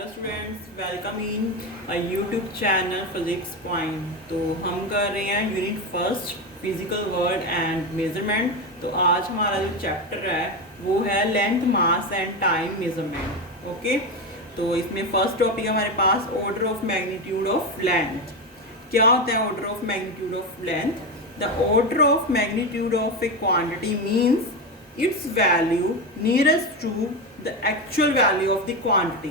Hello students, welcome in YouTube channel physics point. तो हम कर रहे हैं unit first physical word and measurement. तो आज हमारा जो चैप्टर है वो है length, mass and time measurement. Okay, तो इसमें फर्स्ट टॉपिक है हमारे पास order of magnitude of length. क्या होता है order of magnitude of length? The order of magnitude of a quantity means its value nearest to the actual value of the quantity।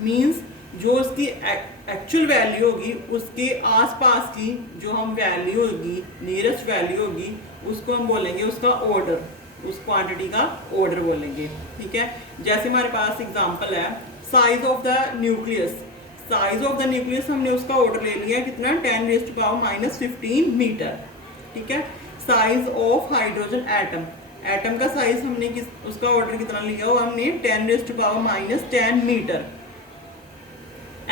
Means जो उसकी actual value होगी उसके आसपास की जो हम वैल्यू होगी, नियरेस्ट वैल्यू होगी, उसको हम बोलेंगे उसका ऑर्डर, उस क्वांटिटी का ऑर्डर बोलेंगे। ठीक है, जैसे हमारे पास एग्जांपल है size of the nucleus. Size of the nucleus हमने उसका ऑर्डर ले लिया कितना, 10⁻⁻15 मीटर। ठीक है, size of hydrogen atom, atom का साइज हमने उसका ऑर्डर कितना लिया हो, हमने 10⁻⁻10 मीटर।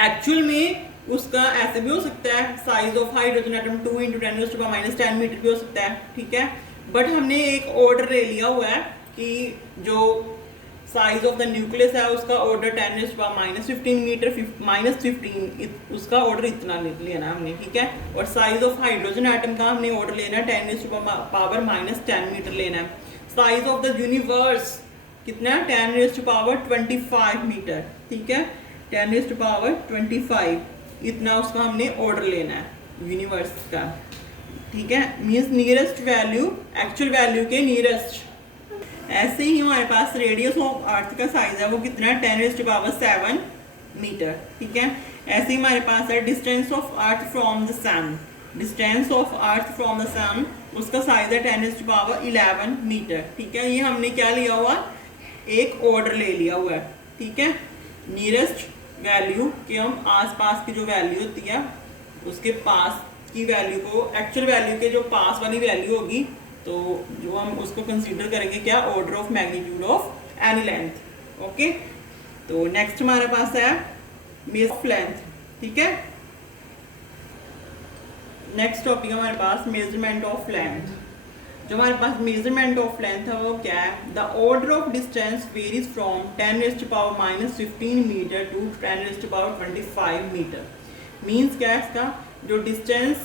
एक्चुअल में उसका ऐसे भी हो सकता है, size of hydrogen atom 2 × 10⁻10 metre भी हो सकता है। ठीक है, बट हमने एक ऑर्डर ले लिया हुआ है कि जो साइज ऑफ द न्यूक्लियस है उसका ऑर्डर 10⁻15 मीटर, -15 उसका ऑर्डर इतना लेना है हमने। ठीक है, और साइज ऑफ हाइड्रोजन एटम का हमने ऑर्डर लेना है 10⁻10 मीटर लेना है। साइज ऑफ द यूनिवर्स कितना, 10⁻25 मीटर। ठीक है, 10⁻25 इतना उसका हमने ऑर्डर लेना है यूनिवर्स का। ठीक है, means nearest value actual value के नियरेस्ट। ऐसे ही हमारे पास रेडियस ऑफ अर्थ का साइज है वो कितना है, 10⁻7 मीटर। ठीक है, ऐसे ही हमारे पास है distance of earth from the sun. Distance of earth from the sun उसका साइज है 10⁻11 मीटर। ठीक है, ये हमने क्या लिया हुआ, एक ऑर्डर ले लिया हुआ है। ठीक है, नियरेस्ट वैल्यू के हम आसपास की जो वैल्यू होती है उसके पास की वैल्यू को, एक्चुअल वैल्यू के जो पास वाली वैल्यू होगी तो जो हम उसको कंसीडर करेंगे क्या, order of magnitude of any length. Okay, तो नेक्स्ट हमारे पास है मेजर ऑफ लेंथ। ठीक है, नेक्स्ट टॉपिक हमारे पास मेजरमेंट ऑफ लेंथ। जो हमारे पास मेजरमेंट ऑफ लेंथ है वो क्या है, the order of distance varies from 10⁻⁻15 metre to 10⁻25 metre. Means क्या है, इसका जो डिस्टेंस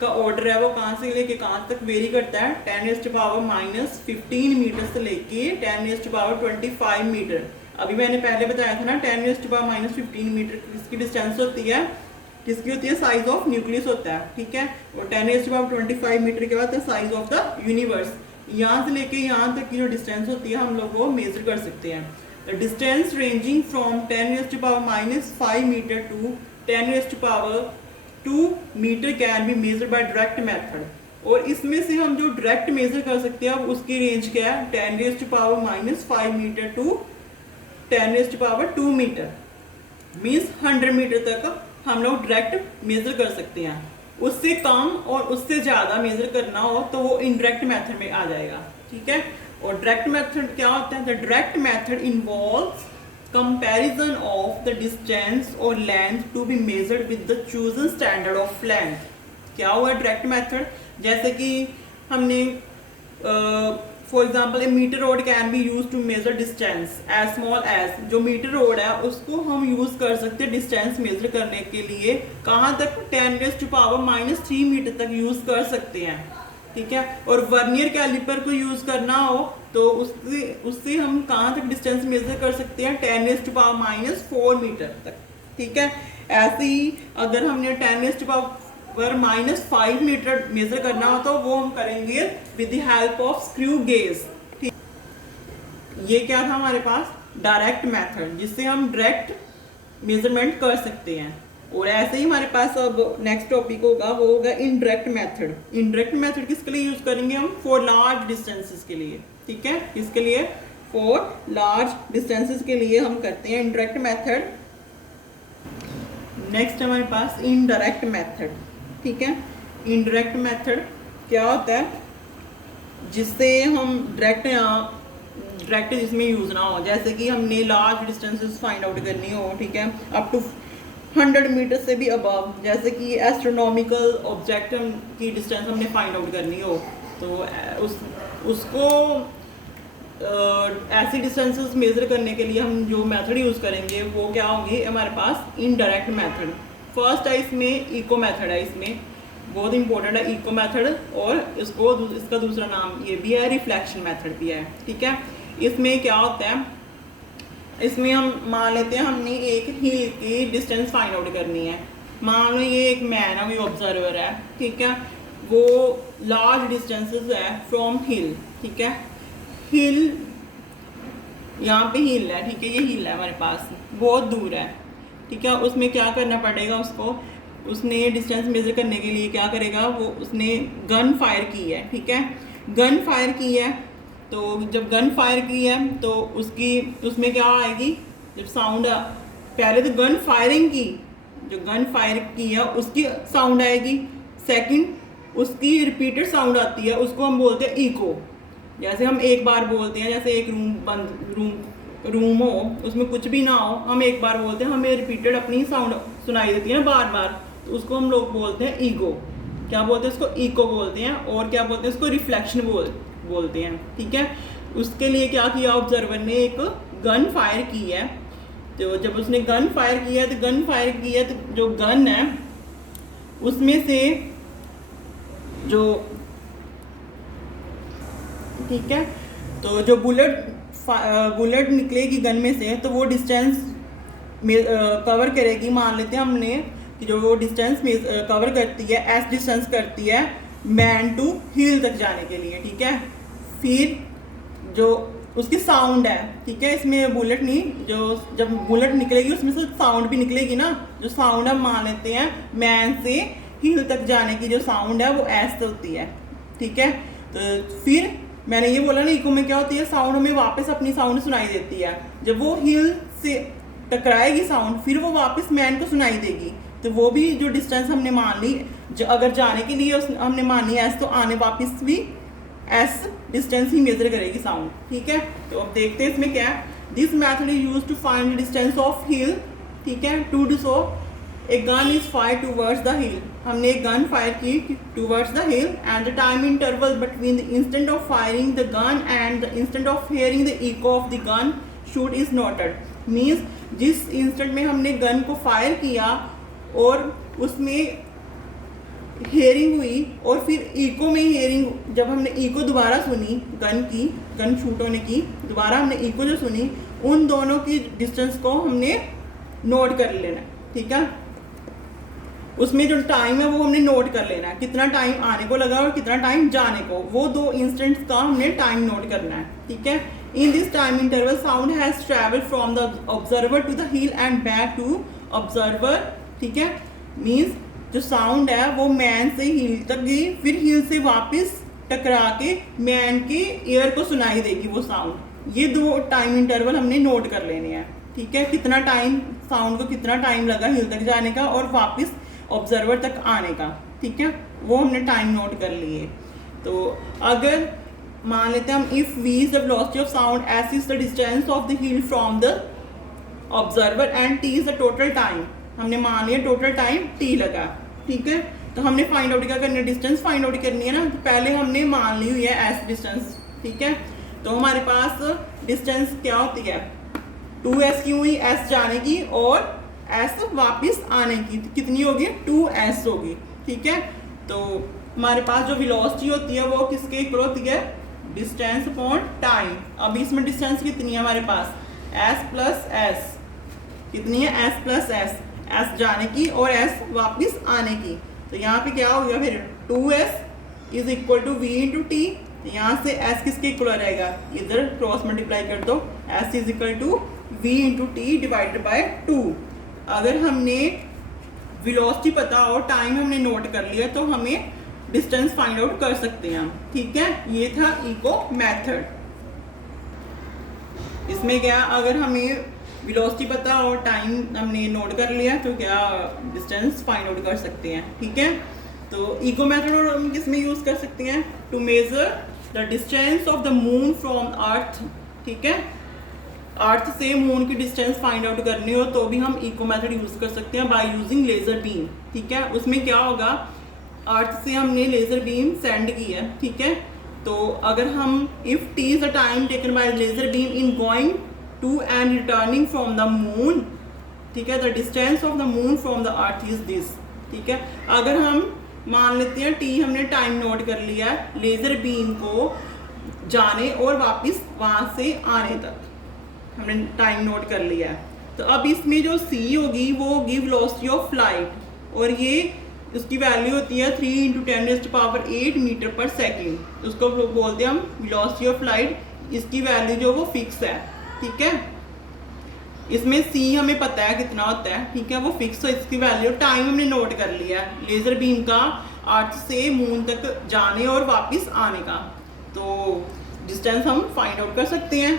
का ऑर्डर है वो कहाँ से लेके कहाँ तक वेरी करता है, 10⁻⁻15 मीटर से लेके 10⁻25 मीटर। अभी मैंने पहले बताया था ना 10⁻⁻15 मीटर किसकी डिस्टेंस होती है, किसकी होती है, साइज ऑफ न्यूक्लियस होता है। ठीक है, और 10⁻25 मीटर के बाद साइज ऑफ द यूनिवर्स। यहाँ से लेके यहाँ तक की जो डिस्टेंस होती है हम लोग वो मेजर कर सकते हैं। The distance ranging from 10⁻⁻5 metre to 10⁻2 metre can be measure by direct method. और इसमें से हम जो डायरेक्ट मेजर कर सकते हैं अब उसकी रेंज क्या है, 10⁻5 metre to 10⁻2 metre, means 100 metre तक हम लोग डायरेक्ट मेजर कर सकते हैं। उससे कम और उससे ज़्यादा मेजर करना हो तो वो इनडायरेक्ट मेथड में आ जाएगा। ठीक है, और डायरेक्ट मेथड क्या होता है, the direct method involves comparison of the distance or length to be measured with the chosen standard of length. क्या हुआ डायरेक्ट मेथड, जैसे कि हमने for example a metre rod can be use to measure distance as small as, जो metre rod है उसको हम use कर सकते हैं डिस्टेंस मेजर करने के लिए कहाँ तक, 10⁻³ मीटर तक यूज कर सकते हैं। ठीक है, और वर्नियर कैलिपर को यूज करना हो तो उससे हम कहाँ तक डिस्टेंस मेजर कर सकते हैं, 10⁻⁻4 मीटर तक। ठीक है, ऐसे ही अगर हमने 10⁻⁻5 मीटर मेजर करना हो तो वो हम करेंगे with the help of screw gauge. ठीक, ये क्या था हमारे पास, डायरेक्ट मेथड जिससे हम डायरेक्ट मेजरमेंट कर सकते हैं। और ऐसे ही हमारे पास अब नेक्स्ट टॉपिक होगा वो होगा इनडायरेक्ट मेथड। इनडायरेक्ट मेथड किसके लिए यूज करेंगे हम, फॉर लार्ज डिस्टेंसेस के लिए। ठीक है, किसके लिए, फॉर लार्ज डिस्टेंसेस के लिए हम करते हैं इनडायरेक्ट मेथड। नेक्स्ट हमारे पास इनडायरेक्ट मेथड। ठीक है, इनडायरेक्ट मेथड क्या होता है, जिससे हम डायरेक्ट जिसमें यूज ना हो, जैसे कि हमने लार्ज डिस्टेंसेस फाइंड आउट करनी हो। ठीक है, अप टू 100 मीटर से भी अबव, जैसे कि एस्ट्रोनॉमिकल ऑब्जेक्ट की डिस्टेंस हमने फाइंड आउट करनी हो तो उसको ऐसी डिस्टेंसेस मेज़र करने के लिए हम जो मेथड यूज़ करेंगे वो क्या होंगे हमारे पास इनडायरेक्ट मेथड। फर्स्ट है इसमें इको मेथड है, इसमें बहुत इंपॉर्टेंट है इको मेथड, और इसका दूसरा नाम ये भी है, रिफ्लेक्शन मेथड भी है। ठीक है, इसमें क्या होता है, इसमें हम मान लेते हैं हमने एक हिल की डिस्टेंस फाइंड आउट करनी है। मान लो ये एक मैन है, कोई ऑब्जर्वर है, ठीक है, वो लार्ज डिस्टेंसेस है फ्रॉम हिल। ठीक है, हिल यहाँ पे हिल है, ठीक है, ये हिल है हमारे पास, बहुत दूर है। ठीक है, उसमें क्या करना पड़ेगा उसको, उसने डिस्टेंस मेजर करने के लिए क्या करेगा, वो उसने गन फायर की है। ठीक है, गन फायर की है, तो जब गन फायर की है तो उसमें क्या आएगी, जब साउंड, पहले तो गन फायरिंग की, जो गन फायर की है उसकी साउंड आएगी, सेकंड उसकी रिपीटेड साउंड आती है, उसको हम बोलते हैं इको। जैसे हम एक बार बोलते हैं, जैसे एक रूम हो, उसमें कुछ भी ना हो, हम एक बार बोलते हैं, हमें रिपीटेड अपनी साउंड सुनाई देती है ना बार बार, तो उसको हम लोग बोलते हैं ईगो। क्या बोलते हैं उसको, इको बोलते हैं। और क्या बोलते हैं उसको, रिफ्लेक्शन बोलते हैं। ठीक है, उसके लिए क्या किया, ऑब्जर्वर ने एक गन फायर की है, तो जब उसने गन फायर किया तो जो गन है उसमें से जो, ठीक है, तो जो बुलेट निकलेगी गन में से, तो वो डिस्टेंस कवर करेगी। मान लेते हैं हमने कि जो वो डिस्टेंस कवर करती है, एस डिस्टेंस करती है मैन टू हिल तक जाने के लिए। ठीक है, फिर जो उसकी साउंड है, ठीक है, इसमें बुलेट नहीं, जो जब बुलेट निकलेगी उसमें से साउंड भी निकलेगी ना, जो साउंड हम मान लेते हैं मैन से हिल तक जाने की जो साउंड है वो एस होती है। ठीक है, तो फिर मैंने ये बोला ना, इको में क्या होती है, साउंड हमें वापस अपनी साउंड सुनाई देती है। जब वो हिल से टकराएगी साउंड, फिर वो वापस मैन को सुनाई देगी, तो वो भी जो डिस्टेंस हमने मान ली, अगर जाने के लिए हमने मान ली एस, तो आने वापस भी एस डिस्टेंस ही मेजर करेगी साउंड। ठीक है, तो अब देखते हैं इसमें क्या है। This method is use to find distance of hill. ठीक है, to do so a gun is fire towards the hill, हमने एक गन फायर की towards the hill, and the time interval between the instant of firing the gun and the instant of hearing the echo of the gun shoot is noted. Means जिस instant में हमने gun को fire किया और उसमें hearing हुई, और फिर इको में हेयरिंग, जब हमने इको दोबारा सुनी गन शूट होने की, दोबारा हमने इको जो सुनी, उन दोनों की डिस्टेंस को हमने नोट कर लेना है। ठीक है, उसमें जो टाइम है वो हमने नोट कर लेना है, कितना टाइम आने को लगा और कितना टाइम जाने को, वो दो इंस्टेंट्स का हमने टाइम नोट करना है। ठीक है, in this time interval sound has travelled from the observer to the hill and back to observer. ठीक है, मीन्स जो साउंड है वो मैन से हिल तक गई, फिर हिल से वापस टकरा के मैन के ईयर को सुनाई देगी वो साउंड। ये दो टाइम इंटरवल हमने नोट कर लेने हैं। ठीक है, कितना टाइम, साउंड को कितना टाइम लगा हिल तक जाने का और वापस ऑब्जर्वर तक आने का। ठीक है, वो हमने टाइम नोट कर लिए। तो अगर मान लेते हैं हम, if v is the velocity of sound, s is the distance of the hill from the observer and t is the total time, हमने मान लिया टोटल टाइम t लगा। ठीक है, तो हमने फाइंड आउट क्या करनी है, डिस्टेंस फाइंड आउट करनी है ना, तो पहले हमने मान ली हुई है s डिस्टेंस। ठीक है, तो हमारे पास डिस्टेंस क्या होती है, 2s की हुई, s जाने की और s वापस आने की, तो कितनी होगी, 2s होगी। ठीक है, तो हमारे पास जो वेलोसिटी होती है वो किसके इक्वल होती है, डिस्टेंस अपॉन टाइम। अब इसमें डिस्टेंस कितनी है हमारे पास, s प्लस एस, कितनी है, s प्लस एस, s जाने की और s वापस आने की। तो यहाँ पे क्या हो गया फिर, 2s is equal to v into t, यहाँ से s किसके इक्वल रहेगा, इधर क्रॉस मल्टीप्लाई कर दो, s is equal to v into t divided by 2। अगर हमने वेलोसिटी पता हो, टाइम हमने नोट कर लिया, तो हमें डिस्टेंस फाइंड आउट कर सकते हैं हम। ठीक है, ये था इको मेथड। इसमें क्या, अगर हमें वेलोसिटी पता और टाइम हमने नोट कर लिया, तो क्या डिस्टेंस फाइंड आउट कर सकते हैं। ठीक है, तो इको मेथड और हम किस में यूज कर सकते हैं, to measure the distance of the moon from earth. ठीक है, अर्थ से मून की डिस्टेंस फाइंड आउट करनी हो तो भी हम इको मेथड यूज कर सकते हैं बाय यूजिंग लेजर बीम। ठीक है, उसमें क्या होगा, अर्थ से हमने लेजर बीम सेंड की है, ठीक है, तो अगर हम if t is the time taken by laser beam in going to and returning from the moon, ठीक है, the distance of the moon from the earth is this, ठीक है। अगर हम मान लेते हैं टी हमने टाइम नोट कर लिया है लेज़र बीम को जाने और वापस वहाँ से आने तक हमने टाइम नोट कर लिया है। तो अब इसमें जो सी होगी वो होगी वेलोसिटी ऑफ लाइट, और ये उसकी वैल्यू होती है 3 × 10⁸ मीटर पर सेकेंड। उसको बोलते हैं हम वेलोसिटी ऑफ लाइट। इसकी वैल्यू जो वो फिक्स है, ठीक है। इसमें सी हमें पता है कितना होता है, ठीक है, वो फिक्स हो। इसकी वैल्यू टाइम हमने नोट कर लिया है लेज़र बीम का अर्थ से मून तक जाने और वापस आने का। तो डिस्टेंस हम फाइंड आउट कर सकते हैं,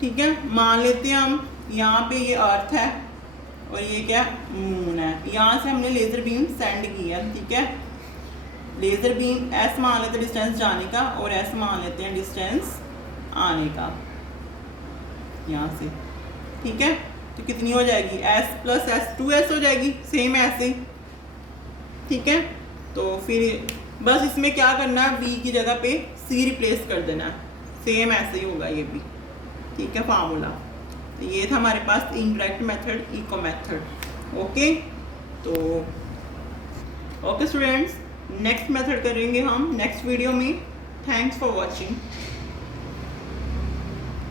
ठीक है। मान लेते हैं हम यहाँ पे ये अर्थ है और ये क्या मून है, यहाँ से हमने लेज़र बीम सेंड की है, ठीक है। लेज़र बीम एस मान लेते हैं डिस्टेंस जाने का और एस मान लेते हैं डिस्टेंस आने का यहाँ से, ठीक है। तो कितनी हो जाएगी s + s 2s हो जाएगी, सेम ऐसे, ठीक है। तो फिर बस इसमें क्या करना है, v की जगह पे c रिप्लेस कर देना है, सेम ऐसे ही होगा ये भी, ठीक है, फार्मूला। तो ये था हमारे पास indirect method, echo method. Okay, तो ओके स्टूडेंट्स, नेक्स्ट मेथड करेंगे हम नेक्स्ट वीडियो में। Thanks for watching.